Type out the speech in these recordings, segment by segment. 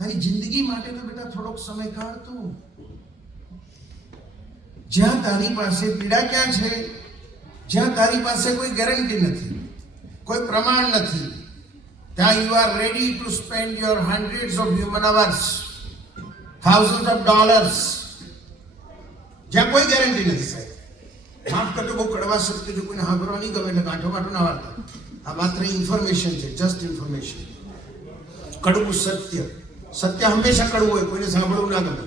તારી જિંદગી માટે તો બેટા થોડોક સમય કાઢ તું. જ્યાં તારી પાસે પીડા ક્યાં છે? જ્યાં તારી પાસે કોઈ ગેરંટી નથી, કોઈ પ્રમાણ નથી, ત્યાં you are ready to spend your hundreds of human hours, thousands of dollars, જ્યાં કોઈ ગેરંટી નથી. સાહેબ માફ કરજો, બહુ કડવા શબ્દ જો કોઈને સાંભળવા નહીં ગમે એટલે કાંઠો કાંઠો ના વાળતા. આ માત્ર ઇન્ફોર્મેશન છે, જસ્ટ ઇન્ફોર્મેશન. કડવું સત્ય, સત્ય હંમેશા કડવું હોય, કોઈને સાંભળવું ના ગમે.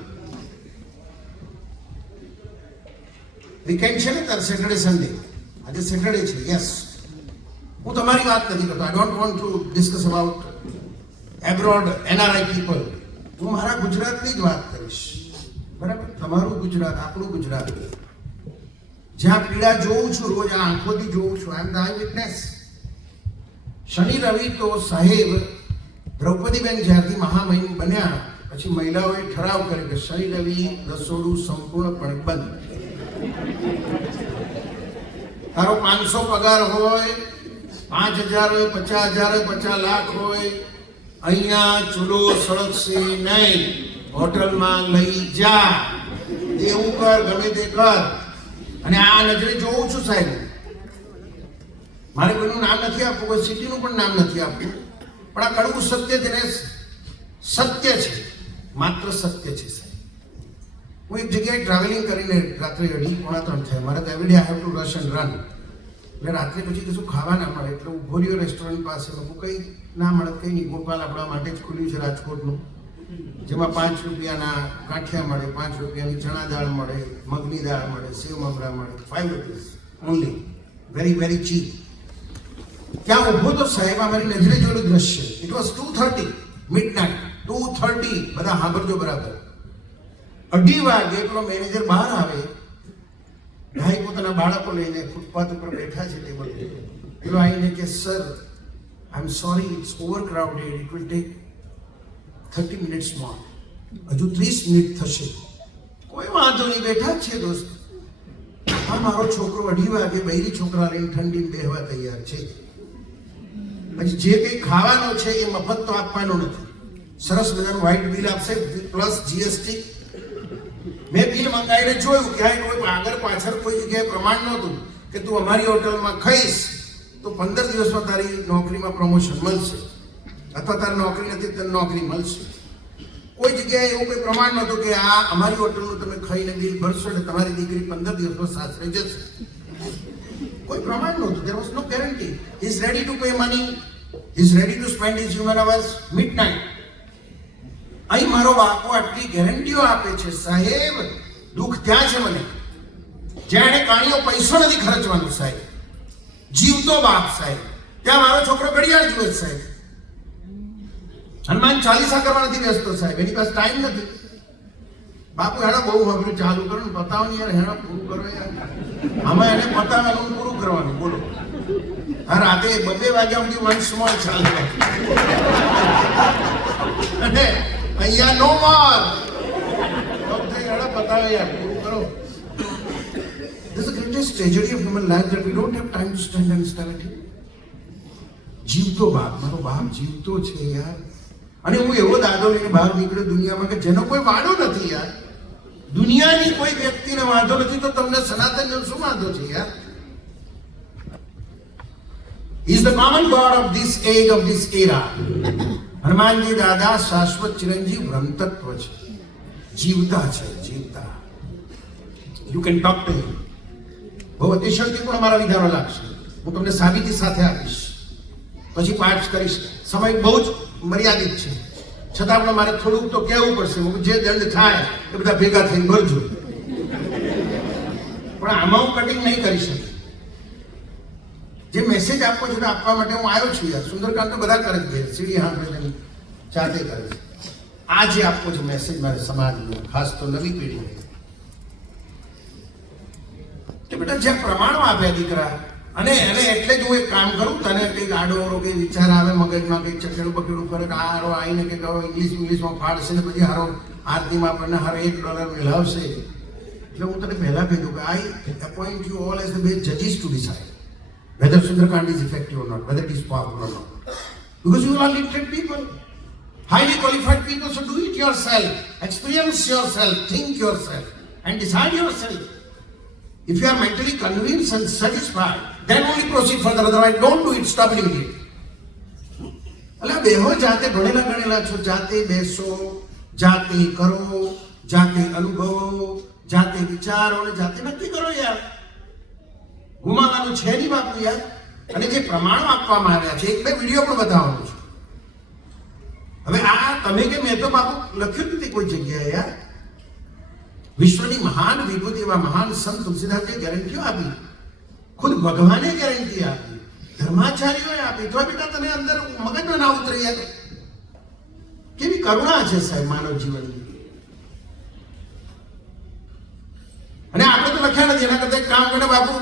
વીકેન્ડ છે ને તાર, સેટરડે સન્ડે, આજે સેટરડે છે. યસ, હું તમારી વાત નથી કરતો. I don't want to discuss about abroad NRI people. હું મારા ગુજરાતની જ વાત કરીશ, બરાબર? તમારું ગુજરાત, આપણું ગુજરાત, જ્યાં પીડા જોઉં છું રોજ, આ આંખોથી જોઉં છું. આઈ એમ ધ આઈ વિટનેસ. શનિ રવિ તો સાહેબ દ્રૌપદીબેન જ્યારથી મહામહિમ બન્યા પછી મહિલાઓએ ઠરાવ કર્યો કે શનિ રવિ રસોડું સંપૂર્ણપણે બંધ. તારો 500 પગાર હોય, 5000 હોય, 50000 હોય, 50 લાખ હોય, અહીંયા ચૂલો સળગશે નહીં. હોટલમાં લઈ જા, એવું કર, ગમે તે કર. અને આ નજરે જોઉં છું સાહેબ. મારે કોઈનું નામ નથી આપવું, કોઈ સિટીનું પણ નામ નથી આપવું, પણ આ કડવું સત્ય છે ને, સત્ય છે, માત્ર સત્ય છે સાહેબ. હું એક જગ્યાએ ટ્રાવેલિંગ કરીને રાત્રે 2:30 થયા. મારે તો every day I have to rush and run. એટલે રાત્રે પછી કશું ખાવા ના મળે એટલે ઉભો રહ્યો રેસ્ટોરન્ટ પાસે. હું કંઈ ના મળે, કંઈ નહીં, ગોપાલ આપણા માટે જ ખુલ્યું છે રાજકોટનું, જેમાં 5 રૂપિયાના ગાંઠિયા મળે, 5 રૂપિયાની ચણા દાળ મળે, મગની દાળ મળે, સેવ મમરા મળે, 5 rupees only, very very cheap. ત્યાં ઊભો તો સાહેબ અમારી નજરે જોયેલું દ્રશ્ય. It was 2:30 midnight, 2:30. બધા સાંભળજો બરાબર. 2:30 વાગે પેલો મેનેજર બહાર આવે, ભાઈ પોતાના બાળકો લઈને ફૂટપાથ ઉપર બેઠા છે ટેબલ પર. પેલો આવીને કે sir I am sorry, it's over crowded, it will take 30 minutes more. હજુ 30 મિનિટ થશે. કોઈ વાંધો નહીં, બેઠા જ છે દોસ્ત. હા, મારો છોકરો 2:30 વાગે બૈરી છોકરા લઈને ઠંડી બેહવા તૈયાર છે. પછી જે કંઈ ખાવાનું છે એ મફત તો આપવાનો નથી. સરસ મજાનું વ્હાઇટ બિલ આપશે પ્લસ GST. મેં બિલ મંગાવીને જોયું, ક્યાંય કોઈ આગળ પાછળ કોઈ જગ્યાએ પ્રમાણ નહોતું કે તું અમારી હોટલમાં ખાઈશ તો 15 દિવસમાં તારી નોકરીમાં પ્રમોશન મળશે, અથવા તારી નોકરી નથી તને નોકરી મળશે. કોઈ જગ્યાએ એવું કોઈ પ્રમાણ નહોતું કે આ અમારી હોટલનું તમે ખાઈને બિલ ભરશો એટલે તમારી દીકરી 15 દિવસમાં સાસરે જશે. કોઈ પ્રમાણ નહોતું. there was no guarantee. he is ready to pay money, he is ready to spend his human hours midnight. અહીં મારો બાપુ આટલી ગેરંટીઓ આપે છે સાહેબ. દુઃખ ત્યાં છે મને, જ્યાં એને કાણીઓ પૈસો નથી ખર્ચવાનો સાહેબ. જીવતો બાપ સાહેબ. ત્યાં મારો છોકરો ઘડિયાળ જુએ છે સાહેબ. હનુમાન ચાલીસા કરવા નથી બેસતો સાહેબ, એની પાસે ટાઈમ નથી. બાપુ હેડો બહુ હમણાં ચાલુ કરો ને, પતાવો ને યાર, હેડો પૂરું કરો યાર. આમાં એને પતાવવાનું, પૂરું કરવાનું. બોલો, હા રાતે 2 વાગ્યા સુધી વન્સ મોર ચાલે અને અહીંયા નો મોર. હેડો પતાવે યાર, પૂરું કરો. This is the greatest tragedy of human life that we don't have time to stand and stare at it. જીવતો બાપ, મારો બાપ જીવતો છે યાર. અને હું એવો દાદો લઈને બહાર નીકળ્યો દુનિયામાં કે જેનો કોઈ વાંધો નથી યાર. દુનિયાની કોઈ વ્યક્તિને વાંધો નથી તો તમને સનાતનનો શું વાંધો છે યાર? He is the common God of this age, of this era. Hanumanji દાદા શાશ્વત ચિરંજીવ બ્રહ્મતત્વ છે, જીવતા છે, જીવતા. You can talk to him. બહુ અતિશયોક્તિ પણ અમારા વિધાનો લાગશે, હું તમને સાબિતી સાથે આપીશ, પછી પાઠ કરીશ. સમય બહુ જ મર્યાદિત છે, છતાં પણ મારે થોડુંક તો કહેવું પડશે. જે દંડ થાય એ બધા ભેગા થઈને ભરજો, પણ આમાં હું કટિંગ નહીં કરી શકું. જે મેસેજ આપવો છે આપવા માટે હું આવ્યો છું યાર. સુંદરકાંડ તો બધા કરે છે, સીડી હાંભળે જાતે કરે છે. આ જે આપવો છે મેસેજ મારે સમાજનો, ખાસ તો નવી પેઢીને, કે બેટા જે પ્રમાણો આપ્યા દીકરા, અને એને એટલે જ હું એક કામ કરું, તને કંઈક આડો અવરો કંઈ વિચાર આવે મગજમાં, કંઈક ચકેડું બકેડું કરે કે હારો આવીને કંઈક ઇંગ્લિશમાં ફાડશે ને પછી હારો આરતીમાં આપણને હારો $1 મિલાવશે. એટલે હું તને પહેલા કહી દઉં કે I appoint you all as the best જજીસ to decide whether Sundarkand is effective or not, whether it is powerful or not, because you are literate people. Highly qualified people should do it yourself, experience yourself, think yourself, and decide yourself. If you are mentally convinced and satisfied, then only proceed further. Otherwise, don't do it. Stop it immediately. એટલે બેહો જાતે ભણેલા ગણેલા છો, જાતે બેસો, જાતે કરો, જાતે અનુભવો, જાતે વિચારો અને જાતે નક્કી કરો યાર. ગુમાવાનું છે નહીં બાપુ યાર. અને જે પ્રમાણો આપવામાં આવ્યા છે, એક બે વિડીયો પણ બતાવવાનું છે. હવે આ તમે કે મેં તો બાપુ લખ્યું નથી કોઈ જગ્યાએ યાર. વિશ્વની મહાન વિભૂતિ એવા મહાન સંત તુલસીદાસજીએ ગેરંટીઓ આપી, ખુદ ભગવાને ગેરંટી આપી, ધર્માચાર્યોએ આપી, તો બેટા તને અંદર મગજમાં ના ઉતરે યાર. કેવી કરુણા છે સાહેબ માનવ જીવનની. અને આપણે તો લખ્યા નથી, એના કરતા એક કામ કરે બાપુ,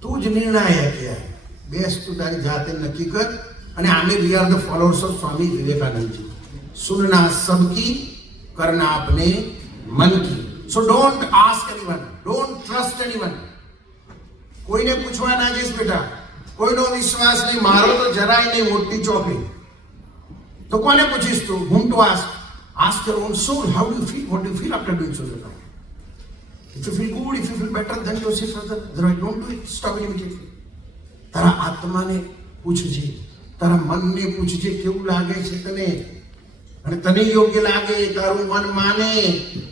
તું જ નિર્ણાયક યાર. બેસ તું તારી જાતે નક્કી કર. અને આમે we are the followers of Swami વિવેકાનંદજી. સુનના સબકી, કરના अपने मन की. So don't ask anyone, don't trust anyone. કોઈને પૂછવા ના જઈશ બેટા. કોઈનો વિશ્વાસ નહીં. મારો તો જરાય નહીં. મોટી ચોકડી તો કોને પૂછીશ તું? whom to ask your own soul. How do you feel? What do you feel after doing Sundarkand? If you feel good, if you feel better, then you say further. Otherwise don't do it. Stop it immediately. તારા આત્માને પૂછજે, તારા મનને પૂછજે કેવું લાગે છે તને. અને તને યોગ્ય લાગે, તારું મન માને,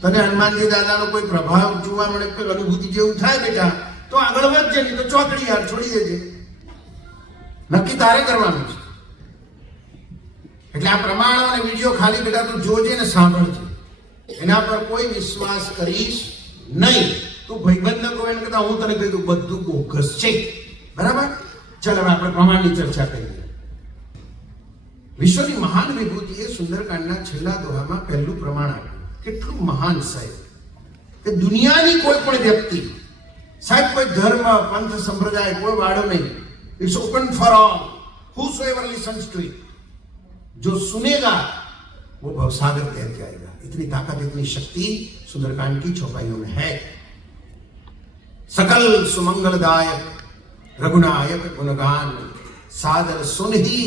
તને હનુમાનજી દાદાનો કોઈ પ્રભાવ જોવા મળે, કોઈ અનુભૂતિ જેવું થાય બેટા, તો આગળ વધજે. નહીં તો ચોકડી યાર છોડી દેજે. નક્કી તારે કરવાનું છે. એટલે આ પ્રમાણો અને વિડીયો ખાલી બેટા તું જોજે ને સાંભળજે. એના પર કોઈ વિશ્વાસ કરીશ નહીં. તું ભાઈબંધ ન કહો એને કરતા હું તને કહી દઉં બધું બોગસ છે. બરાબર? ચાલ હવે આપણે પ્રમાણની ચર્ચા કરીએ. વિશ્વની મહાન વિભૂતિએ સુંદરકાંડના છેલ્લા દોહામાં પહેલું પ્રમાણ આપ્યું. કેટલું મહાન સાહેબ કે દુનિયાની કોઈ પણ વ્યક્તિ સાહેબ, કોઈ ધર્મ, પંથ, સંપ્રદાય, કોઈ વાળો નહીં. It's open for all, whosoever listens to it. जो सुनेगा वो भवसागर तैर जाएगा. इतनी ताकत, इतनी शक्ति सुंदरकांड की चौपाइयों में है. सकल सुमंगलदायक रघुनायक गुणगान सादर सुन ही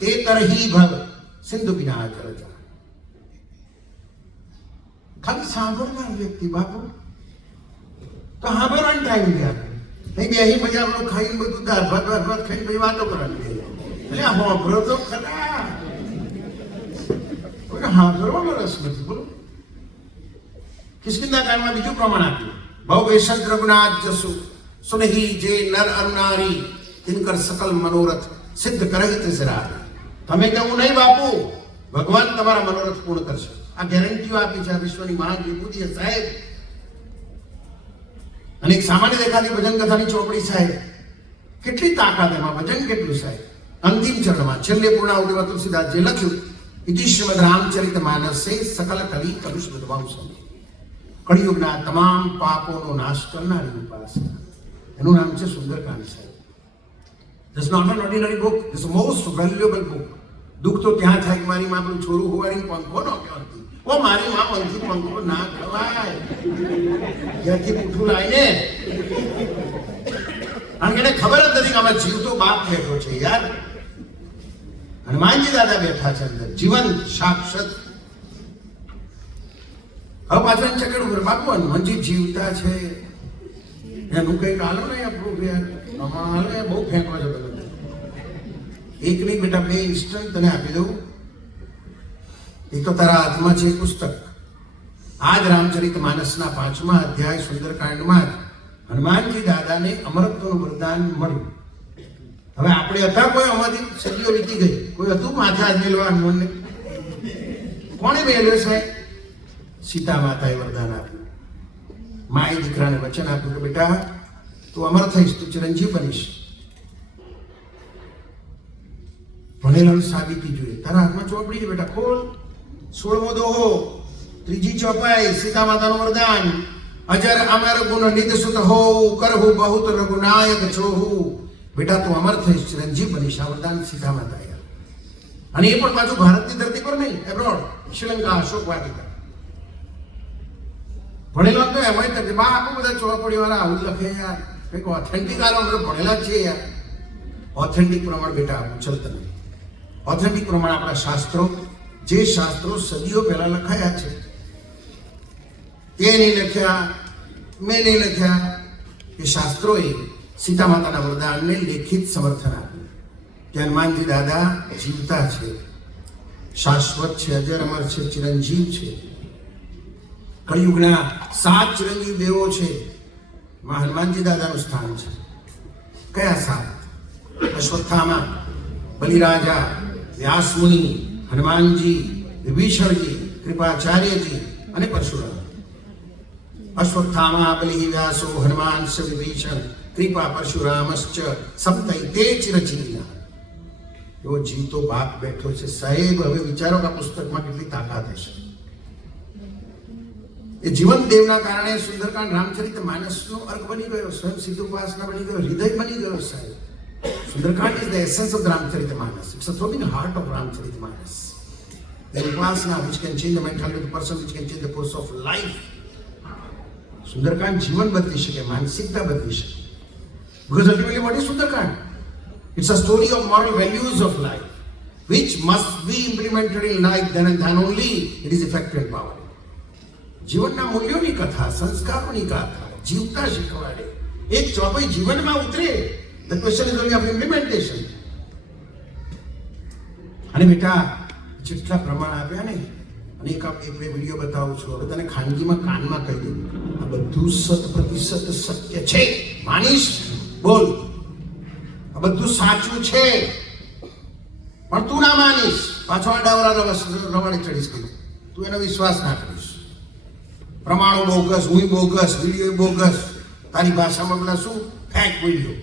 ते तरही भव सिंधु बिना जल जा. ખાલી સાંભળનાર વ્યક્તિ બાપુ તો સાંભળવાનો ટાઈમ ગયા નહીં. બે અહીં મજા આપણું ખાઈને બધું દાળ ભાત ખાઈને પછી વાતો કરવાની. એટલે સાંભળો તો ખરા. સાંભળવાનો રસ નથી. બોલો. કિષ્કિંધા કાળમાં બીજું પ્રમાણ આપ્યું. ભવ વેશદ રઘુનાથ જસુ સુનહી જે નર અરુનારી તિનકર સકલ મનોરથ સિદ્ધ કરહિત જરા. તમે કેવું નહીં બાપુ, ભગવાન તમારા મનોરથ પૂર્ણ કરશે. આ ગેરંટીઓ આપી છે આ વિશ્વની મહાન વિભૂતિ સાહેબ. અને એક સામાન્ય દેખાતી ભજન કથાની ચોપડી સાહેબ, કેટલી તાકાત એમાં, ભજન કેટલું સાહેબ. અંતિમ ચરણમાં છેલ્લે પૂર્ણાહુતિમાં તુલસીદાસજીએ લખ્યું, ઇતિ શ્રીમદ રામચરિત માનસે સકલ કલી કલુષ વિદ્વાંસમ. કળિયુગના તમામ પાપોનો નાશ કરનારી ઉપાસના. એનું નામ છે સુંદરકાંડ સાહેબ. This is not an ordinary book. This is the most valuable book. દુઃખ તો ત્યાં થાય કે મારી માં આપણું છોરું હોવાડીને પંખો ન કહેવાતી. ઓ મારી માં પંખી પંખો ના કહેવાય. ત્યાંથી પૂઠું લાવીને. કારણ કે એને ખબર જ નથી કે આમાં જીવતો બાપ બેઠો છે યાર. હનુમાનજી દાદા બેઠા છે અંદર, જીવંત સાક્ષાત. હવે પાછળ ચકડ ઉપર બાપુ હનુમાનજી જીવતા છે એનું કંઈક આલો નહીં આપણું યાર. અમારે બહુ ફેંકવા જતો નથી. એક નહીં બેટા, બે ઇન્સ્ટન્ટ તને આપી દઉં. એક તો તારા હાથમાં છે પુસ્તક. આજ રામચરિત માનસના 5મા અધ્યાય સુંદરકાંડમાં હનુમાનજી દાદાને અમરત્વનું વરદાન મળ્યું. હવે આપણે હતા કોઈ, અમારી સદીઓ વીતી ગઈ, કોઈ હતું માથે હાથ મેળવા હનુમાનને? કોણે મેળવ્યો સાહેબ? સીતા માતાએ વરદાન આપ્યું. માએ દીકરાને વચન આપ્યું કે બેટા તું અમર થઈશ, તું ચિરંજીવ બનીશ. ભણેલાનું સાબિતી જોઈએ. તારા હાથમાં ચોપડી છે બેટા, ખોલ. 16મો દોહો, 3જી ચોપાઈ, સીતા માતાનું વરદાન. અજર અમર ગુણ નિધ સુત હો, કરહુ બહુત રઘુનાયક છોહુ. બેટા તું અમર થઈશ, ચિરંજીવ બનીશ. આ વરદાન સીતા માતાએ. અને એ પણ પાછું ભારતની ધરતી પર નહીં, એબ્રોડ, શ્રીલંકા, અશોક વાટિકા. ભણેલો તો એમાં જ બા આખું બધા ચોપડી વાળા આવું લખે યાર. કંઈક ઓથેન્ટિક આલો, આપણે ભણેલા જ છીએ યાર. ઓથેન્ટિક પ્રમાણ બેટા ઉછળતા નહીં. ઓથેન્ટિક પ્રમાણ આપણા શાસ્ત્રો જે શાસ્ત્રો સદીઓ પહેલા લખાયા છે તે નહીં લખ્યા, મેં નહીં લખ્યા, એ શાસ્ત્રોએ સીતા માતાના વરદાનને લેખિત સમર્થન આપ્યું કે હનુમાનજી દાદા જીવતા છે, શાશ્વત છે, અજર અમર છે, ચિરંજીવ છે. કળિયુગના 7 ચિરંજીવ દેવો છે, માં હનુમાનજી દાદાનું સ્થાન છે. કયા 7? અશ્વત્થામા, બલિરાજા, વ્યાસમુનિ, હનુમાનજી, વિભીષણજી, કૃપાચાર્યજી અને પરશુરામ. અશ્વત્થામા, બલિ, વ્યાસો, હનુમાન, વિભીષણ, કૃપા, પરશુરામશ્ચ સપ્તૈતે ચિરજીવિના. એવો જીવતો બાપ બેઠો છે સાહેબ. હવે વિચારો કે આ પુસ્તકમાં કેટલી તાકાત હશે. એ જીવન દેવના કારણે સુંદરકાંડ રામચરિત માનસનો અર્ક બની ગયો, સ્વયં સિદ્ધ ઉપાસના બની ગયો, હૃદય બની ગયો સાહેબ. Sunderkand is the essence of the Ramcharit Manas. It's a throbbing heart of Ramcharit Manas. The upasana which can change the mentality of the person, which can change the course of life. Sunderkand જીવન બદલી શકે, માનસિકતા બદલી શકે. Because ultimately what is Sundarkand? It's a story of moral values of life, which must be implemented in life, then and then only it is effective and powerful. જીવનના મૂલ્યોની કથા, સંસ્કારોની ગાથા જીવતા શીખવાડે. એક ચોપાઈ જીવનમાં ઉતરે. The question is only of implementation. અને બેટા જેટલા પ્રમાણ આપ્યા ને, અને એક બે વિડીયો બતાવું છું. હવે તને ખાનગીમાં કાનમાં કહી દઉં, આ બધું 100% સત્ય છે. માનીશ? બોલ. આ બધું સાચું છે, પણ તું ના માનીશ. પાછો આ ડાવરા રવાડે ચડીશ કે તું એનો વિશ્વાસ ના કરીશ. પ્રમાણો બોગસ, હું બોગસ, વિડીયો બોગસ, તારી ભાષામાં પેલા શું ફેક વિડીયો.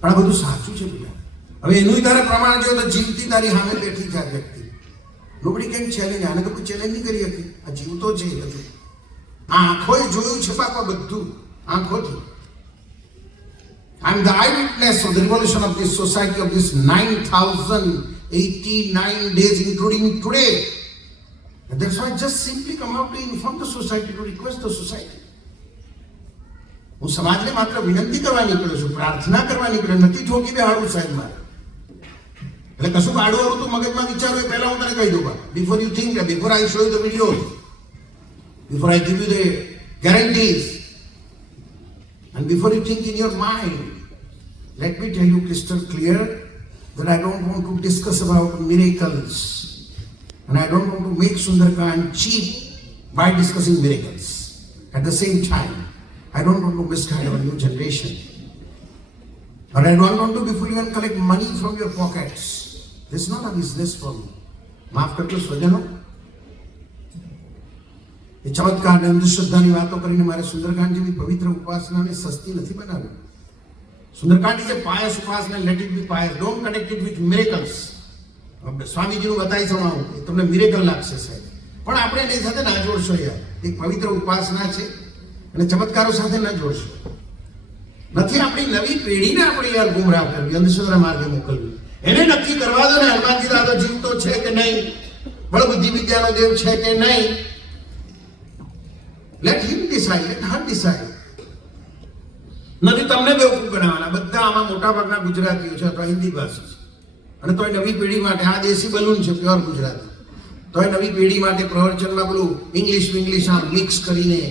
પણ આ બધું સાચું છે બેટા. હવે એનું તારે પ્રમાણ જો તો જીવતી તારી સામે બેઠી છે વ્યક્તિ. નોબડી કેમ ચેલેન્જ? આને તો કોઈ ચેલેન્જ નહીં કરી હતી. આ જીવતો છે. બધું આંખોએ જોયું છે બાપા, બધું આંખોથી. I am the eyewitness of the revolution of this society, of this 9,089 days, including today. And that's why I just simply come out to inform the society, to request the society. હું સમાજને માત્ર વિનંતી કરવા નીકળ્યો છું, પ્રાર્થના કરવા નીકળ્યો નથી. ઠોકી બેહાડું સાહેબ મારે. એટલે કશું આડું આવું તું મગજમાં વિચારો એ પહેલા હું તને કહી દઉં. Before you think, before I show you the videos, before I give you the guarantees, and before you think in your mind, let me tell you crystal clear that I don't want to discuss about miracles, and I don't want to make Sundarkand cheap by discussing miracles. At the same time, I don't want to misguide our new generation, but I don't want to before you even collect money from your pockets. This is not a business for me. માફ કરજો સ્વજનો. એ ચમત્કાર અને અંધશ્રદ્ધાની વાતો કરીને મારે સુંદરકાંડ જેવી પવિત્ર ઉપાસનાને સસ્તી નથી બનાવી. સુંદરકાંડ ઇઝ એ પાયસ ઉપાસના. Let it be pious. Don't connect it with miracles. સ્વામીજીનું બતાવી જણાવું, તમને મિરેકલ લાગશે સાહેબ, પણ આપણે એની સાથે ના જોડશો યાર. એક પવિત્ર ઉપાસના છે અને ચમત્કારો સાથે ના જોડશો. નથી આપણી નવી પેઢીને આપણે યાર ગુમરાહ કરવી, અંધશ્રદ્ધા માર્ગે મોકલવી. એને નક્કી કરવા દો ને હનુમાનજી દાદા જીવતો છે કે નહીં, બળબુદ્ધિ વિદ્યાનો દેવ છે કે નહીં. Let him decide, let her decide. નથી તમને બેવકૂફ બનાવવાના. બધા આમાં મોટા ભાગના ગુજરાતીઓ છે અથવા હિન્દી ભાષી છે, અને તોય નવી પેઢી માટે આ દેશી બલૂન છે, પ્યોર ગુજરાતી. તોય નવી પેઢી માટે પ્રવચનમાં પેલું ઇંગ્લિશ આમ મિક્સ કરીને,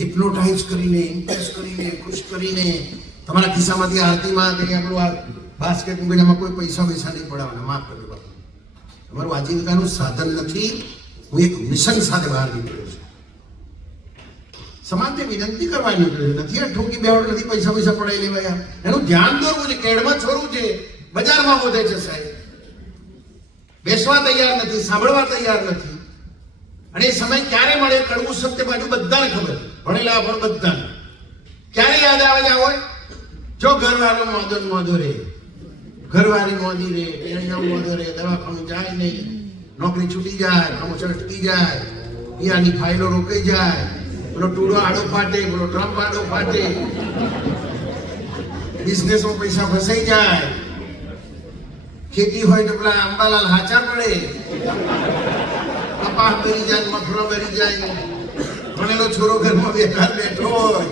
હિપ્નોટાઇઝ કરીને, ઇમ્પ્રેસ કરીને, ખુશ કરીને, તમારા ખિસ્સામાંથી આરતીમાં કંઈ આપણું આ બાસ્કેટ મૂકીને કોઈ પૈસા નહીં પડાવવાના. માફ કરજો બાપુ, તમારું આજીવિકાનું સાધન નથી. હું એક મિશન સાથે બહાર નીકળ્યો છું. સમાજને વિનંતી કરવાની નથી. આ ઠોકી બેવડ નથી, પૈસા પડાવી લેવા યાર. એનું ધ્યાન દોરવું છે. કેડમાં છોડવું છે, બજારમાં વધે છે સાહેબ. બેસવા તૈયાર નથી, સાંભળવા તૈયાર નથી. અને એ સમય ક્યારે મળે? કડવું સત્ય બાજુ બધાને ખબર, ભણેલા પણ બધાને. ક્યારે યાદ આવે છે? હોય જો ઘરવાળો મોદો રે, ઘરવાળી મોદી રે, મોદો રે, દવાખાનું જાય નહીં, નોકરી છૂટી જાય, પ્રમોશન અટકી જાય, પિયાની ફાઇલો રોકાઈ જાય, પેલો ટૂડો આડો ફાટે, પેલો ટ્રમ્પ આડો ફાટે, બિઝનેસમાં પૈસા ફસાઈ જાય, ખેતી હોય તો પેલા અંબાલાલ હાચા પડે, કપાસ બેરી જાય, મફરો બેરી જાય, ભણેલો છોરો ઘરમાં બેકાર બેઠો હોય,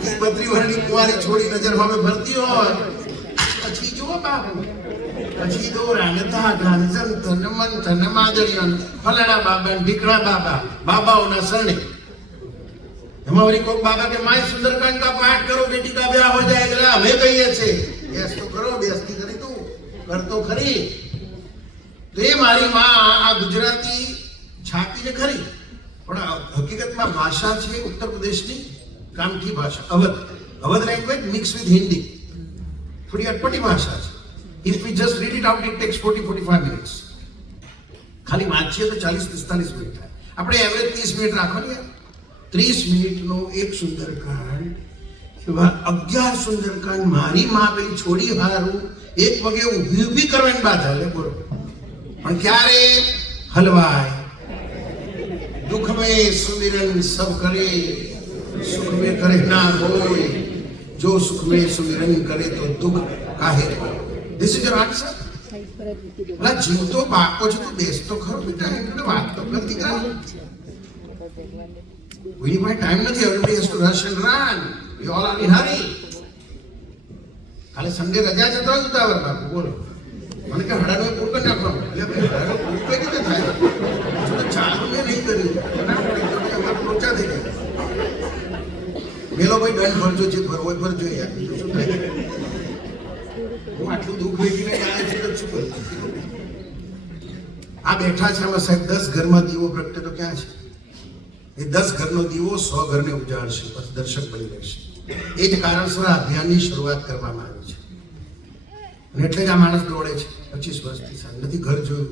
32 વર્ષની કુંવારી છોડી નજર સામે ભરતી હોય, પછી જુઓ બાપુ પછી દોરા ને ધાગા ને જંતર ને મંતર ને માદળીઓ ને ફલાણા બાબા ને ઢીકણા બાબા, બાબાઓના શરણે. એમાં વળી કોઈક બાબા કે માય સુંદરકાંડ કા પાઠ કરો બેટી કા બ્યાહ હો જાયેગા. અમે કહીએ છીએ બેસ તો કરો, બેસતી કરી તું કરતો ખરી. તો એ મારી માં આ ગુજરાતી છાપીને ખરી, પણ હકીકતમાં ભાષા છે ઉત્તર પ્રદેશની કામઠી ભાષા, Awadh language mix with Hindi. થોડી અટપટી ભાષા છે. If we just read it out, it takes 40-45 minutes. ખાલી વાંચીએ તો 40-45 મિનિટ થાય. આપણે એવરેજ 30 મિનિટ રાખો ને યાર. 30 મિનિટનો એક સુંદરકાંડ, એવા 11 સુંદરકાંડ મારી માં પેલી છોડી હારું એક પગે ઊભી કરવાની વાત હાલે બોલો. પણ ક્યારે હલવાય દુઃખ में सुमिरन सब करे, सुख में करे ना होय, जो सुख में सुमिरन करे तो दुख काहे होय. This is your answer. ના જીવતો બાપો છે તો બેસતો ખરો બેટા, એટલે વાત તો કરતી કરો. કોઈની પાસે ટાઈમ નથી. everybody has to rush and run. We all are in hurry. કાલે સન્ડે રજા છે તો ઉતાવળ બાપુ બોલો. મને કે હડાનો પૂર કરી નાખવાનું. એટલે ભાઈ હડાનો પૂર કઈ રીતે થાય? તો ચાલુ મેં નહીં કર્યું. લોચા થઈ ગયા. મેલો ભાઈ દંડ ભરજો છે, ભરવો ભરજો યાર. શું થાય? હું આટલું દુઃખ વેઠીને જાય છે તો શું કરું? આ બેઠા છે આમાં સાહેબ 10 ઘરમાં દીવો પ્રગટે તો ક્યાં છે? એ 10 ઘરનો દીવો 100 ઘરને ઉજાડશે, પછી દર્શક બની રહેશે. એ જ કારણસર આ અભિયાનની શરૂઆત કરવામાં આવી છે. અને એટલે જ આ માણસ દોડે છે 25 વર્ષથી. સાહેબ નથી ઘર જોયું,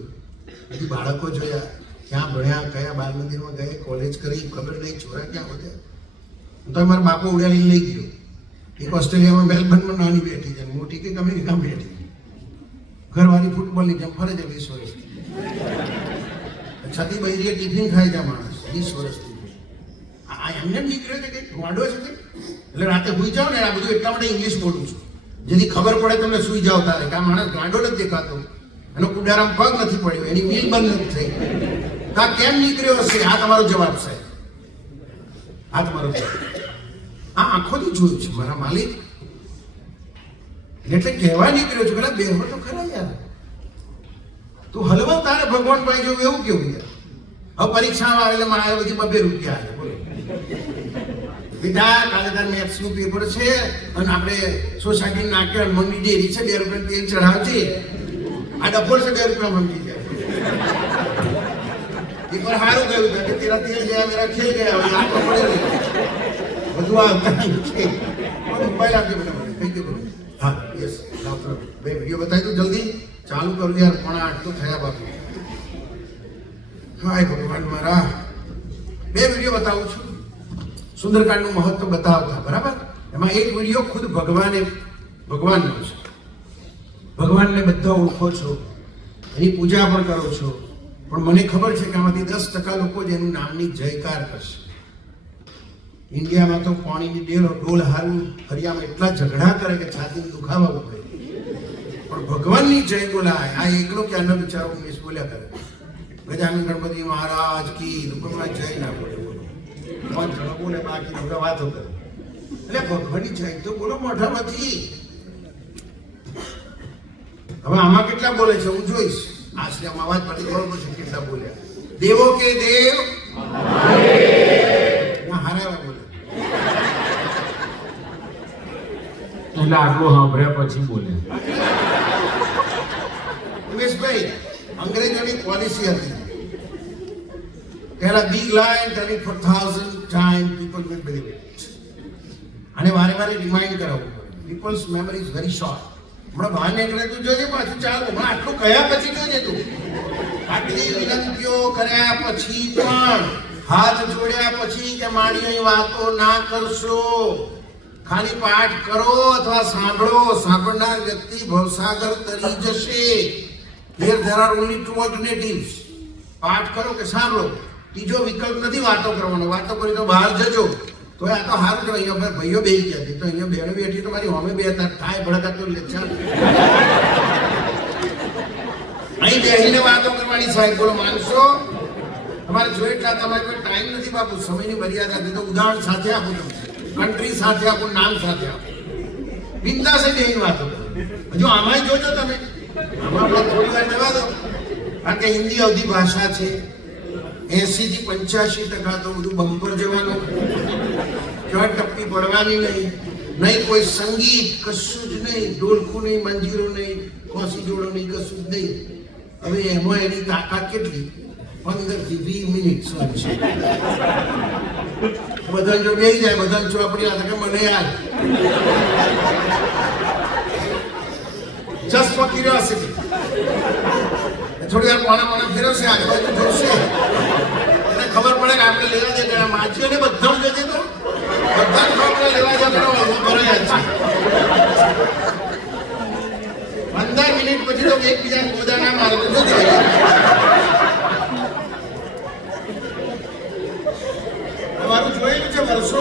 નથી બાળકો જોયા, ક્યાં ભણ્યા, કયા બાળ મંદિરમાં ગયા, કોલેજ કરી, ખબર નહીં, છોરા ક્યાં વધ્યા. તો મારા બાપો ઉડ્યા લઈ ગયો. એક ઓસ્ટ્રેલિયામાં મેલબર્નમાં નાની બેઠી છે, મોટી કંઈક અમેરિકામાં બેઠી. ઘરવાળી ફૂટબોલની જેમ ફરે છે 20 વર્ષથી. છતી બૈરીએ ટિફિન ખાઈ જાય માણસ 20 વર્ષથી. આ એમને નીકળ્યો છે કે વાંડો છે કે એટલે રાતે સુઈ જાઓ ને. આ બધું એટલા માટે ઇંગ્લિશ બોલું છું જેથી ખબર પડે તમને સુઈ જાઓ તારે કે આ માણસ ગાંડો નથી દેખાતો, એનો કુડારામ પગ નથી પડ્યો, એની વીલ બંધ નથી થઈ. તો આ કેમ નીકળ્યો હશે? આ તમારો જવાબ સાહેબ, આ તમારો જવાબ. આ આંખોથી જોયું છે મારા માલિક. એટલે કહેવા નીકળ્યો છું પેલા બેહો તો ખરા યાર. તું હલવા તારે ભગવાન ભાઈ જોવું એવું કેવું યાર? હવે પરીક્ષામાં આવેલે મારે બધી 2 રૂપિયા આવે બોલો. બેટા કાલે તાર મેથ્સનું પેપર છે અને આપણે સોસાયટી નાકે મંડી ડેરી છે, 2 રૂપિયા તેલ ચઢાવજે. આ ડબ્બો છે 2 રૂપિયા મંડી જાય. એક વાર સારું કહ્યું કે તેરા તેલ ગયા મેરા ખેલ ગયા. હવે આંખો પડે બધું આવતા મોબાઈલ આપજો બધા કઈ ગયું. હા યસ ડોક્ટર 2 વિડીયો બતાવી દઉં જલ્દી ચાલુ કરું યાર. 8:15 તો થયા બાપુ. હાય ભગવાન મારા. 2 વિડીયો બતાવું છું સુંદરકાંડનું મહત્વ બતાવતા, બરાબર? એમાં એક વિડીયો ખુદ ભગવાનનો છે. ભગવાનને બધા ઓળખો છો, એની પૂજા પણ કરો છો, પણ મને ખબર છે કે આમાંથી 10% લોકો જ એનું નામની જયકાર કરશે. ઇન્ડિયામાં તો પાણીની ડોલ હારું હરિયામાં એટલા ઝઘડા કરે કે છાતીને દુખાવા પડે, પણ ભગવાનની જય બોલાય. આ એકલો ક્યાંનો બિચારો ઉમેશ બોલ્યા કરે ગજાનન ગણપતિ મહારાજ કી રૂપમાં જય ના બોલે બોલો. કોણ જણો બોલે બાકી બધા વાતો કરે. એટલે ભગવાનની જય તો બોલો મોઢામાંથી. હવે આમાં કેટલા બોલે છે હું જોઈશ. આશ્રમ અવાજ પરથી ખબર પડશે કેટલા બોલ્યા. દેવો કે દેવ હારા બોલે એટલે આટલું સાંભળ્યા પછી બોલે. ઉમેશભાઈ અંગ્રેજોની પોલિસી હતી પહેલા big lie and tell it for 1,000 times people will believe it. અને વારે વારે રિમાઇન્ડ કરાવવું પડે. people's memory is very short. હમણાં બહાર નીકળે તું જોજે પાછું ચાલો. હમણાં આટલું કયા પછી જોજે તું. આટલી વિનંતીઓ કર્યા પછી પણ, હાથ જોડ્યા પછી કે મારી વાતો ના કરશો, ખાલી પાઠ કરો અથવા સાંભળો. સાંભળનાર વ્યક્તિ ભવસાગર તરી જશે. There are only 2 alternatives. પાઠ કરો કે સાંભળો. ત્રીજો વિકલ્પ નથી વાતો કરવાનો. વાતો કરી તો બહાર જજો. તો આ તો સારું છે. અહીંયા ભાઈઓ બેસી ગયા છે તો અહીંયા બેને બેઠી તો મારી હોમે બે થાય ભડકા તો ચાલ અહીં બેસીને વાતો કરવાની સાહેબ બોલો માનશો? તમારે જોઈ એટલા તમારે કોઈ ટાઈમ નથી બાપુ. સમયની મર્યાદા છે તો ઉદાહરણ સાથે આપું, કન્ટ્રી સાથે આપું, નામ સાથે આપું. બિંદાસે બેહીને વાતો કરો. હજુ આમાંય જોજો તમે આપણે થોડી વાર જવા દો, કારણ કે હિન્દી અવધી ભાષા છે. 80 થી 85% તો બધું બમ્પર જવાનું, ક્યાં ટપ્પી પડવાની નહીં, નહીં કોઈ સંગીત, કશું જ નહીં, ઢોલકું નહીં, મંજીરો નહીં, કોસી જોડો નહીં, કશું જ નહીં. હવે એમાં એની તાકાત કેટલી? 15 થી 20 મિનિટ સોંગ છે. બધા જો બેસી જાય, બધા ચોપડી હાથે કે મને યાદ. Just four curiosity. થોડી વાર કોના ફેરવશે, આજુબાજુ જોશે, અને ખબર પડે કે આપણે લેવા જઈએ ઘણા માછીઓ ને બધા જજે તો બધા જ આપણે લેવા જવાનો ભરાયા છે. 15 મિનિટ પછી તો એકબીજા ગોદા ના મારે તો જોજો. તમારું જોયેલું છે વર્ષો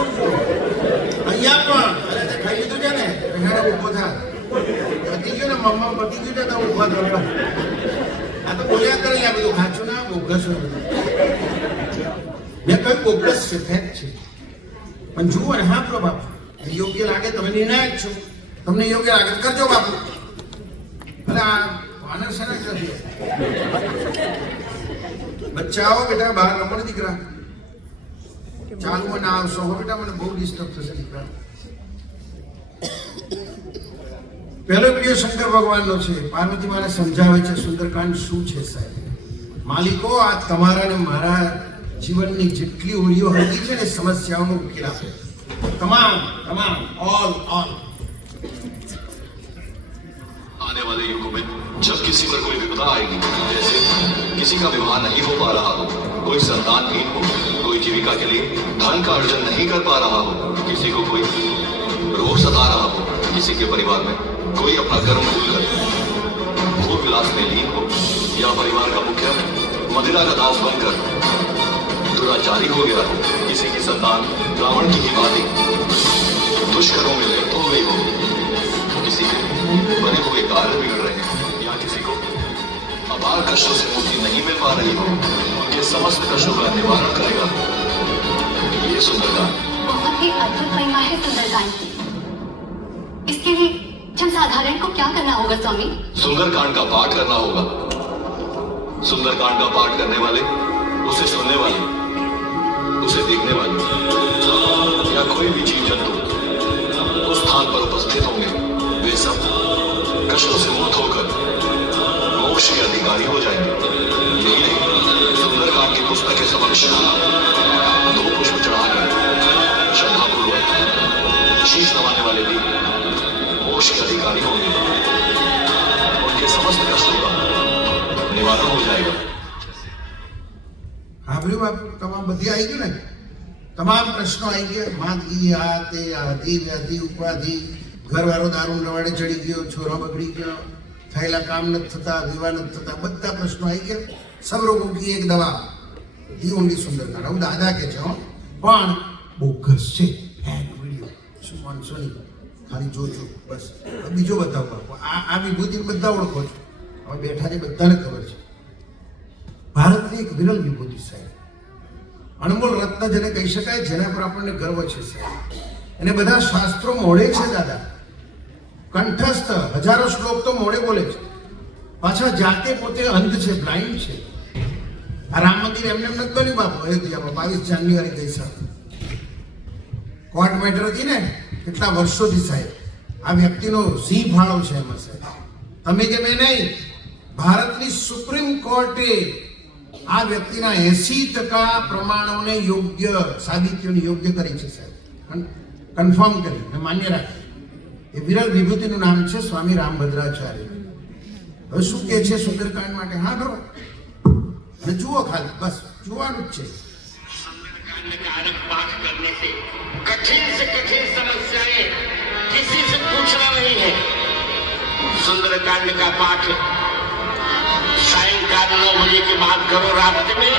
અહીંયા પણ. અરે તે ખાઈ લીધું છે ને એના ઉભો થા પતી ગયો ને મમ્મા પતી ગયું ને તો ઉભા થયો. આ તો બોલ્યા કરે આ બધું ખાચું ના બોગસ હોય. મેં કહ્યું બોગસ છે, ફેક્ટ છે. પણ જુઓ ને, હા પ્રો બાપુ યોગ્ય લાગે, તમે નિર્ણાયક છો, તમને યોગ્ય લાગે કરજો બાપુ. અરે આ વાનર છે ને બચ્ચાઓ બેટા બહાર રમો ને દીકરા, ચાલુમાં ના આવશો હો બેટા, મને બહુ ડિસ્ટર્બ થશે દીકરા. પહેલો વિડીયો શંકર ભગવાનનો છે. પાર્વતી માને સમજાવે છે સુંદરકાંડ શું છે. સાહેબ માલિકો, આ તમારા ને મારા જીવનની જેટલી ઓળીઓ હતી છે ને સમસ્યાઓનો ઉકેલ આપે. તમામ ऑल आने वाले युगों में जब किसी पर कोई विपदा आएगी, जैसे किसी का विवाह नहीं हो पा रहा हो, कोई संतानहीन हो, कोई जीविका के लिए धन का अर्जन नहीं कर पा रहा हो, किसी को कोई रोग सता रहा हो, किसी के परिवार में कोई अपना कर्म भूलकर भोग विलास में लीन हो, या परिवार का मुखिया मदिरा का दाव बनकर दुराचारी हो गया हो, किसी की संतान रावण की ही भांति दुष्कर्मों में लिप्त हो गई हो, किसी के बने हुए कार्य बिगड़ रहे हैं, या किसी को अपार कष्टों से मुक्ति नहीं मिल पा रही हो, उनके समस्त कष्टों का निवारण करेगा ये सुंदरकांड. बहुत ही अद्भुत महिमा है सुंदरकांड की. इसके लिए जनसाधारण को क्या करना होगा स्वामी? सुंदरकांड का पाठ करना होगा. सुंदरकांड का पाठ करने वाले, उसे सुनने वाले, उसे देखने वाले या कोई भी जीव जंतु उस स्थान पर उपस्थित होंगे, वे सब कष्टों से मुक्त होकर मोक्ष के अधिकारी हो जाएंगे. यही नहीं, सुंदरकांड की पुस्तक के समक्ष 2 पुष्प चढ़ाकर श्रद्धापूर्वक शीश नवाने वाले भी मोक्ष के अधिकारी होंगे. उनके समस्त कष्टों का निवारण हो जाएगा. સાંભળ્યું બાપુ? તમામ બધી આવી ગયું ને, તમામ પ્રશ્નો આવી ગયા. માંદગી, આ તે, આધિ વ્યાધિ ઉપાધિ, ઘરવાળો દારૂ રવાડે ચડી ગયો, છોરો બગડી ગયો, થયેલા કામ નથી થતા, વિવાહ નથી થતા, બધા પ્રશ્નો આવી ગયા. સબ રોગો की एक दवा, ધી ઓનલી સુંદરકાંડ. આવું દાદા કે છે, પણ બોગસ છે. ફેક વિડીયો શું માનશો નહીં, ખાલી જોજો બસ. બીજો બતાવો બાપુ. આ વિભૂતિ બધા ઓળખો છો, હવે બેઠા છે બધાને ખબર છે. ભારતની એક વિરલ વિભૂતિ સાહેબ, અનમોલ રત્ન જેને કહી શકાય, જેના પર આપણને ગર્વ છે સાહેબ. અને બધા શાસ્ત્રો મોડે છે દાદા, કંઠસ્થ, હજારો શ્લોક તો મોડે બોલે છે. પાછા જાતે પોતે અંધ છે, બ્લાઇન્ડ છે. આ રામ મંદિર એમને એમ નથી બન્યું બાપુ અયોધ્યામાં 22 જાન્યુઆરી ગઈ સાહેબ. કોર્ટ મેટર હતી ને કેટલા વર્ષોથી સાહેબ. આ વ્યક્તિનો સિંહ ફાળો છે એમાં સાહેબ. તમે કે મેં નહીં, ભારતની સુપ્રીમ કોર્ટે આ વ્યક્તિના 80% પ્રમાણોને યોગ્ય સાબિતીઓને યોગ્ય કરી છે સાહેબ, કન્ફર્મ કરી અને માન્ય રાખી. એ વિરલ વિભૂતિનું નામ છે સ્વામી રામભદ્રાચાર્ય. હવે શું કહે છે સુંદરકાંડ માટે? હા બરોબર, અને જુઓ, ખાલી બસ જોવાનું જ છે. सुंदरकांड का अर्थ पाठ करने से कठिन से कठिन समस्याएं किसी से पूछना नहीं है. सुंदरकांड का पाठ सायंकाल 9 बजे के बाद करो, रात में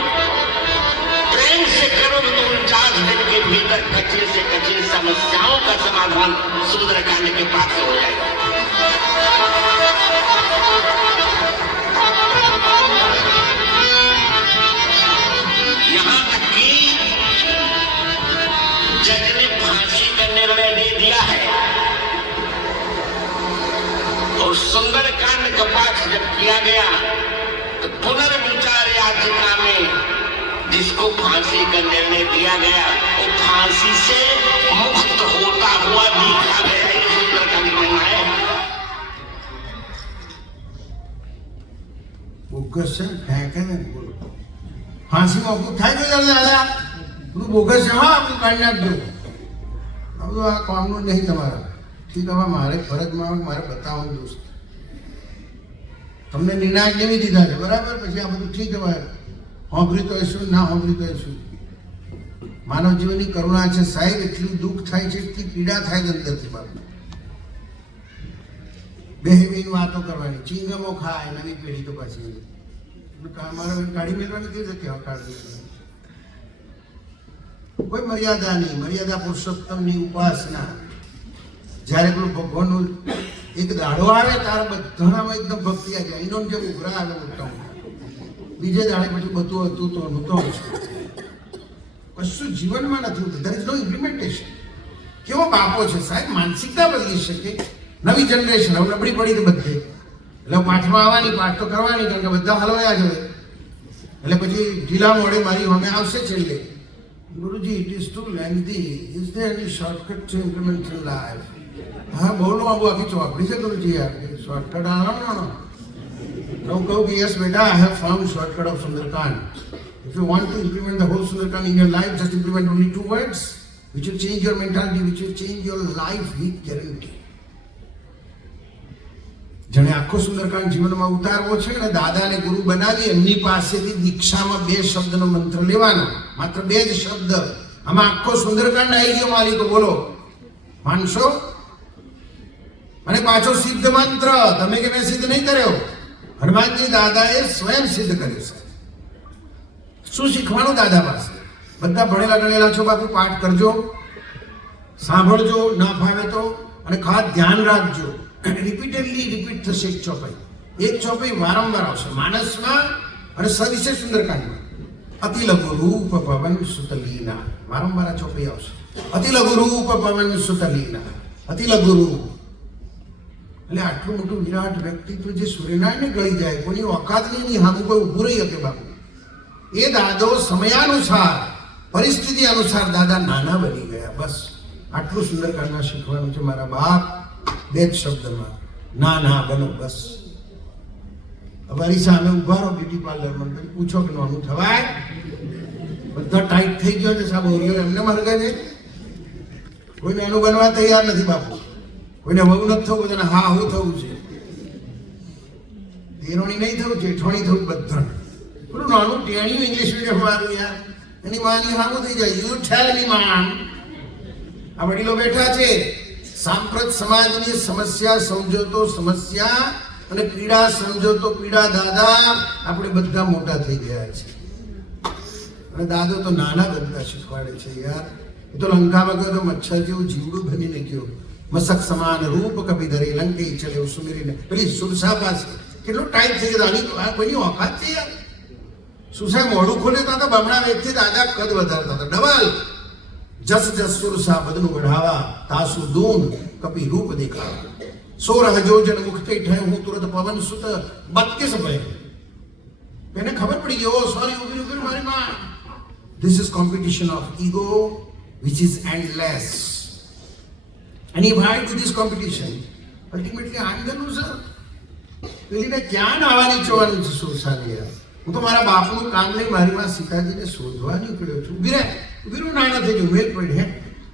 प्रेम से करो तो 49 दिन के भीतर कठिन से कठिन समस्याओं का समाधान सुंदरकांड के पाठ से हो जाएगा. यहाँ तक कि जज ने फांसी का निर्णय दे दिया है और सुंदरकांड का पाठ जब किया गया तो पुनर्विचार याचिका में जिसको फांसी का निर्णय दिया गया वो फांसी से मुक्त होता हुआ देखा गया। ये सुंदरकांड में है। બોગસ છે ફેંકે ને બોલો ફાંસીમાં ઊભું થાય ગયું દાદા બધું બોગસ છે હા બધું કાઢી નાખજો આ બધું આ કામનું નહીં તમારા ઠીક હવે મારે ફરજમાં મારે બતાવવાનું દોસ્ત તમને નિર્ણાયક લેવી દીધા છે બરાબર પછી આ બધું ઠીક હવે હોંભરી તો શું ના હોંભરી તો શું માનવ જીવનની કરુણા છે સાહેબ એટલું દુઃખ થાય છે એટલી પીડા થાય છે અંદરથી બાપુ બેહવીની વાતો કરવાની ચીંગમો ખાય નવી પેઢી તો પાછી મારે કાઢી મેળવાની કેવી રીતે કહેવા કાઢી કોઈ મર્યાદા નહીં મર્યાદા પુરુષોત્તમની ઉપાસના જ્યારે પેલું ભગવાનનું એક દાડો આવે ત્યારે બધાનામાં એકદમ ભક્તિ આવી જાય એનો જેમ ઉભરા આવે મોટા બીજે દાડે પછી બધું હતું તો નહોતો કશું જીવનમાં નથી હોતું ધેર ઇઝ નો ઇમ્પ્લિમેન્ટેશન કેવો બાપો છે સાહેબ માનસિકતા બદલી શકે નવી જનરેશન હવે નબળી પડી તો બધે એટલે પાઠમાં આવવાની પાઠ તો કરવાની કારણ કે બધા હલવાયા જ હોય એટલે પછી ઢીલા મોડે મારી અમે આવશે છેલ્લે ગુરુજી it is too lengthy is there any shortcut to implement in life હા બહુ આબુ આખી ચોપડી છે ગુરુજી યાર શોર્ટકટ આનો હું કહું કે યસ બેટા I have found shortcut of Sundarkand if you want to implement the whole Sundarkand in your life just implement only 2 words which will change your mentality which will change your life we guarantee જેણે આખો સુંદરકાંડ જીવનમાં ઉતારવો છે અને દાદાને ગુરુ બનાવી એમની પાસેથી દીક્ષામાં 2 શબ્દનો મંત્ર લેવાનો માત્ર 2 જ શબ્દ આમાં આખો સુંદરકાંડ આવી ગયો માલિકો બોલો માનશો અને પાછો સિદ્ધ મંત્ર તમે કે મેં સિદ્ધ નહીં કર્યો હનુમાનજી દાદાએ સ્વયં સિદ્ધ કર્યો છે શું શીખવાનું દાદા પાસે બધા ભણેલા ગણેલા છો બાપુ પાઠ કરજો સાંભળજો ન ફાવે તો અને ખાસ ધ્યાન રાખજો રિપીટેડલી રિપીટ થશે એક ચોપાઈ વારંવાર આવશે માનસમાં અને સવિશેષ સુંદરકાંડમાં અતિ લઘુ રૂપ પવન સુતલીના વારંવાર આ ચોપાઈ આવશે અતિ લઘુ રૂપ પવન સુતલીના અતિ લઘુ રૂપ એટલે આટલું મોટું વિરાટ વ્યક્તિત્વ જે સૂર્યનારાયણને ગળી જાય કોઈની ઓકાત નહીં હામું કોઈ ઊભું રહી શકે બાપુ એ દાદો સમયાનુસાર પરિસ્થિતિ અનુસાર દાદા નાના બની ગયા બસ આટલું સુંદરકાંડમાં શીખવાનું છે મારા બાપ 2 જ શબ્દમાં ના ના બનો બસ અમારી સામે ઉભા રહો બ્યુટી પાર્લરમાં પૂછો કે નોનું થવાય બધા ટાઈટ થઈ ગયો છે સાહેબ ઓરિયો એમને મરગે છે કોઈને એનું બનવા તૈયાર નથી બાપુ કોઈને વહુ નથી થવું બધાને હા હું થવું છે દેરોણી નહીં થવું જેઠોણી થવું બધા પેલું નાનું ટેણિયું ઇંગ્લિશ મીડિયમ વાળું યાર એની માની હામું થઈ જાય યુ ટેલ મી માન આ વડીલો બેઠા છે સાંપ્રત સમાજની સમસ્યા સમજો તો સમસ્યા અને પીડા સમજો તો પીડા દાદા આપણે બધા મોટા થઈ ગયા છે અને દાદો તો નાના બનતા શીખવાડે છે યાર એ તો લંકામાં ગયો તો મચ્છર જેવું જીવડું બનીને ગયો મસક સમાન રૂપ કભી ધરે લંકે ચલે સુમેરીને પેલી સુરસા પાસે કેટલો ટાઈમ થઈ ગયો આની કોઈની ઓકાત છે યાર સુરસા મોઢું ખોલે તો બમણા વ્યક્તિ દાદા કદ વધારતા હતા ડબલ જસ જસ સુરસા બદનું बढ़ावा तासु दून कपि रूप देखा 16 जोजन मुखते ठहर हूं तुरंत पवन सुत 32 भय मैंने खबर पड़ी ओ सॉरी उगर मारी मां this is competition of ego which is endless and if I do this competition ultimately I am the loser પેલી ને ક્યાં આવવાની જોવાની છે સુરસાની યાર હું તો મારા બાપનું કામ લઈ મારી માં સીતાજીને શોધવા નીકળ્યો છું ઉભી નાના થઈ ગયું મેલ પડી હે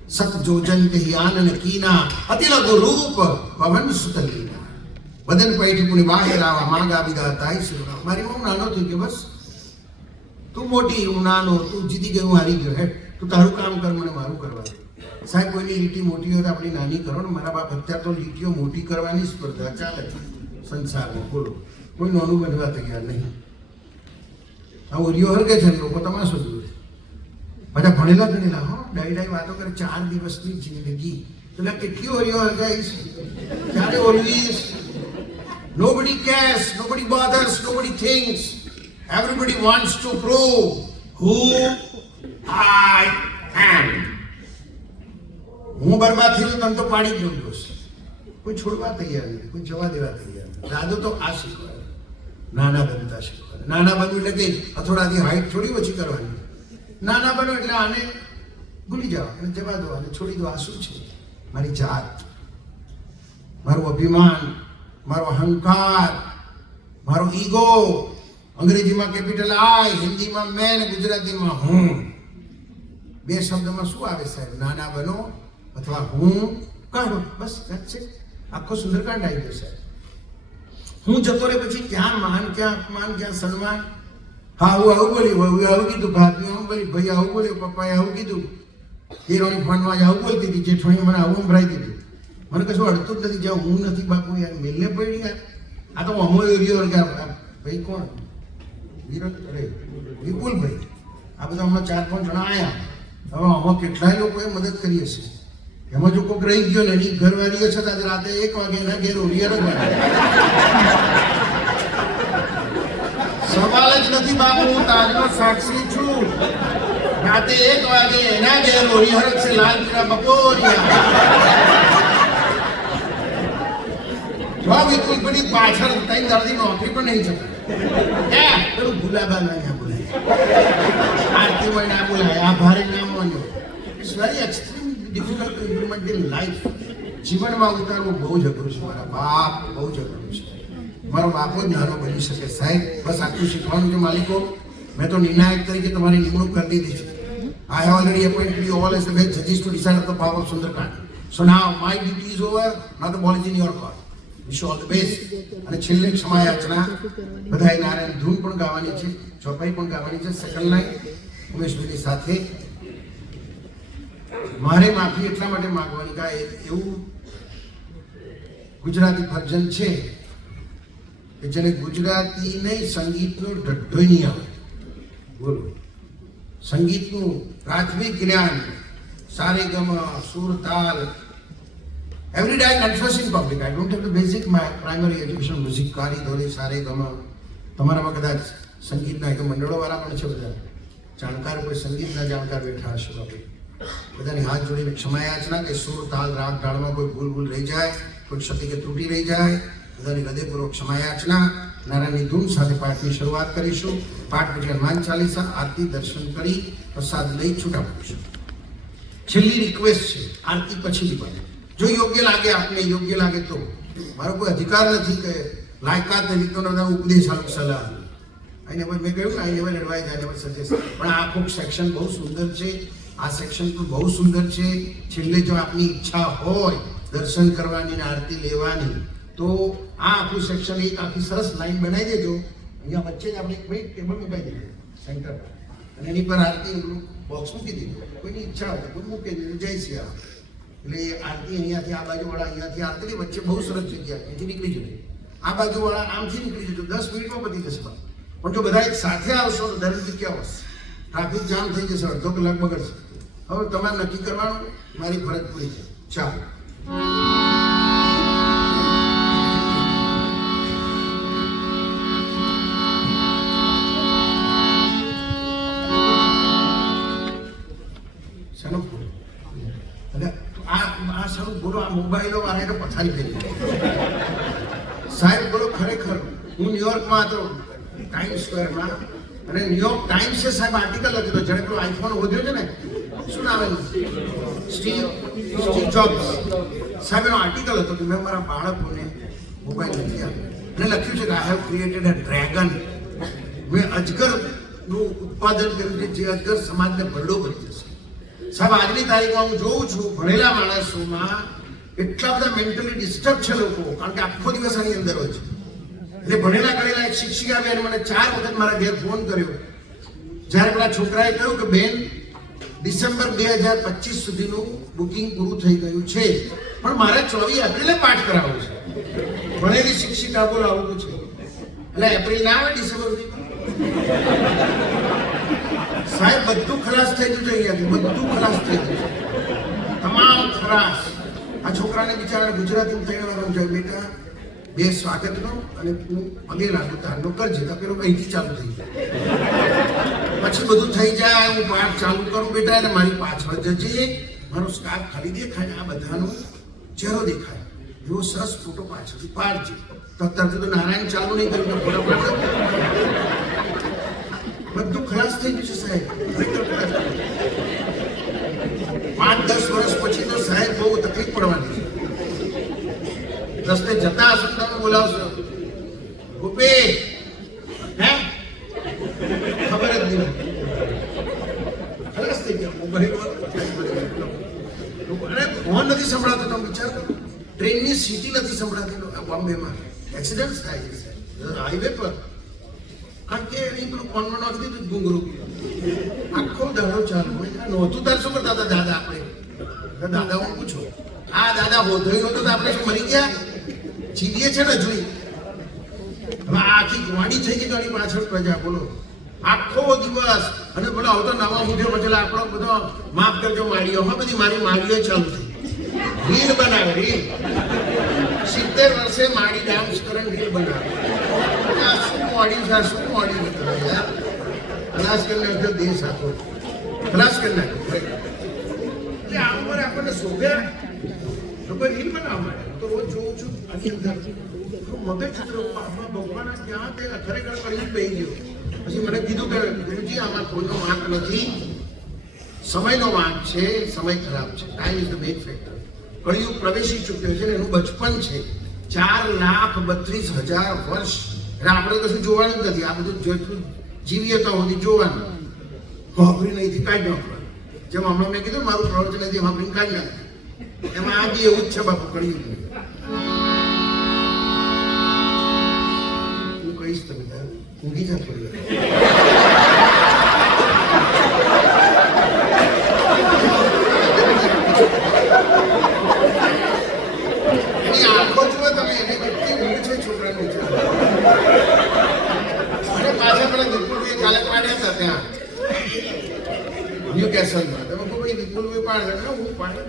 સત જોજન કહી આનન કીના અતિ લઘુ રૂપ પવન સુતલીના વદન પૈઠી પુણી બહાર આવા માંગા બીધા તાઈ સુરા મારી હું નાનો થઈ ગયો બસ તું મોટી હું નાનો તું જીતી ગયો હું હારી ગયો હે તું તારું કામ કર મને મારું કરવા સાહેબ કોઈની લીટી મોટી હોય તો આપણી નાની કરો ને મારા બાપ અત્યારે તો લીટીઓ મોટી કરવાની સ્પર્ધા ચાલે સંસારમાં બોલો કોઈ નાનું બનવા તૈયાર નહીં આ ઓરિયો હરગે છે લોકો તમાશો જોવે બધા ભણેલા ગણેલા હો ડાઈ વાતો કરે 4 દિવસની જિંદગી એટલે કેટલી ઓરિયો હરગાઈશ ત્યારે always nobody cares nobody bothers nobody thinks everybody wants to prove who I am હું બરબાદ થયો તને તો પાડી ગયો કોઈ છોડવા તૈયાર નહીં કોઈ જવા દેવા તૈયાર નહીં દાદો તો આ શીખવાડે નાના બનતા શીખવાડે. નાના બનવું એટલે કે અથોડાથી હાઈટ થોડી ઓછી કરવાની. નાના બનો એટલે આને ભૂલી જાઓ અને જવા દો અને છોડી દો. આ શું છે? મારી જાત, મારું અભિમાન, મારો અહંકાર, મારો ઈગો. અંગ્રેજીમાં કેપિટલ આઈ, હિન્દીમાં મેં, ગુજરાતીમાં હું. બે શબ્દમાં શું આવે સાહેબ? નાના બનો અથવા હું કાઢો. બસ that's it. આખો સુંદરકાંડ આવી ગયો સાહેબ. હું જતો રહે પછી ક્યાં માન, ક્યાં અપમાન, ક્યાં સન્માન. હા હું આવું બોલી, વહુ આવું કીધું, ભાભી આવું બોલી, ભાઈ આવું બોલ્યો, પપ્પાએ આવું કીધું, હીરોની ફોનમાં આવું બોલતી હતી, જેઠવાણી મને આવું સંભળાઈ દીધું. મને કશું અડતું જ નથી. જ્યાં હું નથી બાપુ યાર મેલને પડી યાર. આ તો અમો એરિયો ભાઈ કોણ? વિપુલભાઈ. આ બધા હમણાં 4-5 જણા આવ્યા. હવે આમાં કેટલાય લોકોએ મદદ કરી હશે. એમાં જો કોઈક રહી ગયો ને એની ઘરવાળી હશે તો આજે રાતે 1 વાગે એના ઘેર ઓરિયર જ વાગે. સવાલ જ નથી બાપુ, હું તાજનો સાક્ષી છું. રાતે 1 વાગે એના ઘેર ઓરિયર છે. લાલ પીળા બપોરિયા. જો વિપુલભાઈ પાછળ 3 દાડથી નોકરી પણ નહીં જતા. પેલું ગુલાબા ના બોલાય, આરતીમાં ના બોલાય, આ ભારે ના માન્યો. It's very extreme difficult to implement in life. જીવનમાં ઉતારવું બહુ જ અઘરું છે. મારા બાપ બહુ જ અઘરું છે. મારો બાપો જ નાનો બની શકે સાહેબ. બસ આટલું શીખવાનું છે માલિકો. મેં તો નિર્ણાયક તરીકે તમારી નિમણૂક કરી દીધી છે. I have already appointed you all as the best judges to decide on the power of Sundarkand. So now my duty is over. Now the ball is in your court. Wish you all the best. અને છેલ્લે ક્ષમા યાચના. બધાય નારાયણ ધૂન પણ ગાવાની છે, ચોપાઈ પણ ગાવાની છે. સેકન્ડ લાઈન ઉમેશભાઈની સાથે. મારે માફી એટલા માટે માંગવાની કે એવું ગુજરાતી ભજન છે કે જેને ગુજરાતી નહીં સંગીતનો ઢઢ્ઢોય નહીં આવે. બોલો, સંગીતનું પ્રાથમિક જ્ઞાન, સારે ગમ, સુર, તાલ. Every day I confess in public, I don't have the basic primary education, music, કારી, ધોરી, સારે ગમ. તમારામાં કદાચ સંગીતના એક મંડળોવાળા પણ છે બધા જાણકાર, કોઈ સંગીતના જાણકાર બેઠા હશે. બાપુ બધાની હાથ જોડીને ક્ષમા યાચના કે સુર, તાલ, રાગ, તાળમાં કોઈ ભૂલ રહી જાય, કોઈ ક્ષતિ કે ત્રુટી રહી જાય, બધાની હૃદયપૂર્વક ક્ષમા યાચના. નારાયણની ધૂન સાથે પાઠની શરૂઆત કરીશું. પાઠ પછી હનુમાન ચાલીસા, આરતી, દર્શન કરી પ્રસાદ લઈ છૂટા પડીશું. છેલ્લી રિક્વેસ્ટ છે આરતી પછીની પણ. જો યોગ્ય લાગે, આપને યોગ્ય લાગે તો. મારો કોઈ અધિકાર નથી કે લાયકાત નથી તો ઉપદેશ આપ સલાહ. મેં કહ્યું I never advise, I never suggest. પણ આ આખું સેક્શન બહુ સુંદર છે. આ સેક્શન પણ બહુ સુંદર છે. છેલ્લે જો આપની ઈચ્છા હોય દર્શન કરવાની ને આરતી લેવાની તો આ આખું સેક્શન એક આખી સરસ લાઈન બનાવી દેજો. અહીંયા વચ્ચે જ આપણે એક ટેબલ મૂકાઈ દીધું સેન્ટર પર અને એની પર આરતી બોક્સ મૂકી દીધું. કોઈની ઈચ્છા હોય કોઈ મૂકી દીધું. જય શ્રી રામ. એટલે આરતી અહીંયાથી આ બાજુવાળા અહીંયાથી આરતી વચ્ચે બહુ સરસ જગ્યા અહીંથી નીકળી જશે. આ બાજુવાળા આમથી નીકળી જજો. 10 મિનિટમાં પતી જશે. પણ જો બધા એક સાથે આવશો તો દરેક જગ્યા આવશે. ટ્રાફિક જામ થઈ જશે, અડધો કલાક બગડશે. હવે તમારે નક્કી કરવાનું, મારી ફરજ પૂરી છે. ચાલો. બોલો આ મોબાઈલો વાળા તો પથારી ફેરી સાહેબ. બોલો ખરેખર હું ન્યુયોર્કમાં હતો, ટાઈમ સ્ક્વેરમાં, અને ન્યુયોર્ક ટાઈમ્સે સાહેબ આર્ટિકલ લખ્યો હતો. જેને પેલો આઈફોન વધ્યો છે ને, શું નામ એનું, સ્ટીવ જોબ્સ સાહેબ, એનો આર્ટિકલ હતો કે મેં મારા બાળકોને મોબાઈલ નથી આપ્યો. અને લખ્યું છે કે I have created a dragon. મેં અજગરનું ઉત્પાદન કર્યું છે જે અજગર સમાજને ભરડો કરી જશે. સાહેબ આજની તારીખમાં હું જોઉં છું ભણેલા માણસોમાં એટલા બધા મેન્ટલી ડિસ્ટર્બ છે લોકો, કારણ કે આખો દિવસ આની અંદર હોય છે. એટલે ભણેલા ગણેલા એક શિક્ષિકા બેન મને 4 વખત મારા ઘેર ફોન કર્યો. જ્યારે પેલા છોકરાએ કહ્યું કે બેન ડિસેમ્બર 2025 સુધીનું બુકિંગ પૂરું થઈ ગયું છે, પણ મારે 24 એપ્રિલે પાઠ કરાવવો છે. ભણેલી શિક્ષિકા બોલાવવું છે. એટલે એપ્રિલ ના આવે, ડિસેમ્બર સુધી. સાહેબ બધું ખલાસ થઈ ગયું છે અહીંયાથી, બધું ખલાસ થઈ ગયું છે, તમામ ખલાસ. આ છોકરાને બિચારા ગુજરાતી 3 વાર સમજાય, બેટા 2 સ્વાગતનો અને તું પગે લાગુ તારનો કરજે. તો પેલો અહીંથી ચાલુ થઈ જાય. પછી બધું થઈ જાય, હું પાઠ ચાલુ કરું બેટા, એટલે મારી પાછળ જજે, મારો સ્કાર્ફ ખાલી દેખાય, આ બધાનો ચહેરો દેખાય. એવો સરસ ફોટો પાછળથી પાડજે. તો અત્યારથી તો નારાયણ ચાલુ નહીં કર્યું તો ફોટા પાડજો. બધું ખલાસ થઈ ગયું છે સાહેબ. ખરેખર ખલાસ થઈ ગયું. 5-10 વર્ષ પછી તો સાહેબ બહુ તકલીફ પડવાની છે. રસ્તે જતા હશે તમે બોલાવશો, ગોપી, હે ખબર જ નહીં. ખલાસ થઈ ગયા. મોબાઈલ અને ફોન નથી સંભળાતો. તમે વિચાર કરો, ટ્રેનની સીટી નથી સંભળાતી બોમ્બેમાં. એક્સિડન્ટ થાય છે સાહેબ હાઈવે પર. કારણ કે એની પેલું કોન્વેન્ટ નાખી દીધું ઘૂંઘરું. આખો દાડો ચાલુ હોય. નહોતું તાર શું કરતા હતા દાદા? આપણે દાદા હું પૂછું, આ દાદા હોધઈ નહોતો તો આપણે શું મરી ગયા? જીવીએ છે ને જોઈ. હવે આખી ગવાડી થઈ ગઈ ગાડી પાછળ પ્રજા. બોલો, આખો દિવસ. અને બોલો હવે તો નવા મૂઠે બચેલા આપણો બધો માફ કરજો માળીઓ. હા, બધી મારી માળીઓ ચાલુ થઈ. રીલ બનાવે, રીલ. 70 વર્ષે માળી ડાન્સ કરે, રીલ બનાવે. આ શું મોડી છે, શું મોડી નથી યાર. ખલાસ કરી નાખ્યો દેશ આખો. ખલાસ કરી નાખ્યો. કે આ ઉંમરે આપણને શોભ્યા લોકો રીલ બનાવવા માંડે. તો રોજ જોઉં છું આની અંદર મગજ ચિત્ર ભગવાન ક્યાં તે ખરેખર કરી બેસી ગયો. પછી મને કીધું કે ગુરુજી આમાં કોઈનો વાંક નથી, સમયનો વાંક છે. સમય ખરાબ છે. Time is the main factor. કળિયુગ પ્રવેશી ચૂક્યો છે ને એનું બચપન છે 4,32,000 વર્ષ. એટલે આપણે કશું જોવાનું જ નથી. આ બધું જેટલું જીવીએ તો સુધી જોવાનું. વાપરી નહીંથી કાઢી નાખવાનું. જેમ હમણાં મેં કીધું મારું પ્રવચન નથી વાપરીને કાઢી નાખ્યું. એમાં આ બી એવું જ છે બાપુ. કળિયુગ હું કહીશ તમે ઊંઘી જા થોડી વાર. આંખો જુઓ તમે, એને કેટલી ઊંઘ છે છોકરાની. અને પાછા પેલા વિપુલભાઈ કાલે પાડ્યા હતા ત્યાં ન્યૂ કેસલમાં. તમે કહો ભાઈ વિપુલભાઈ પાડે, હું પાડે.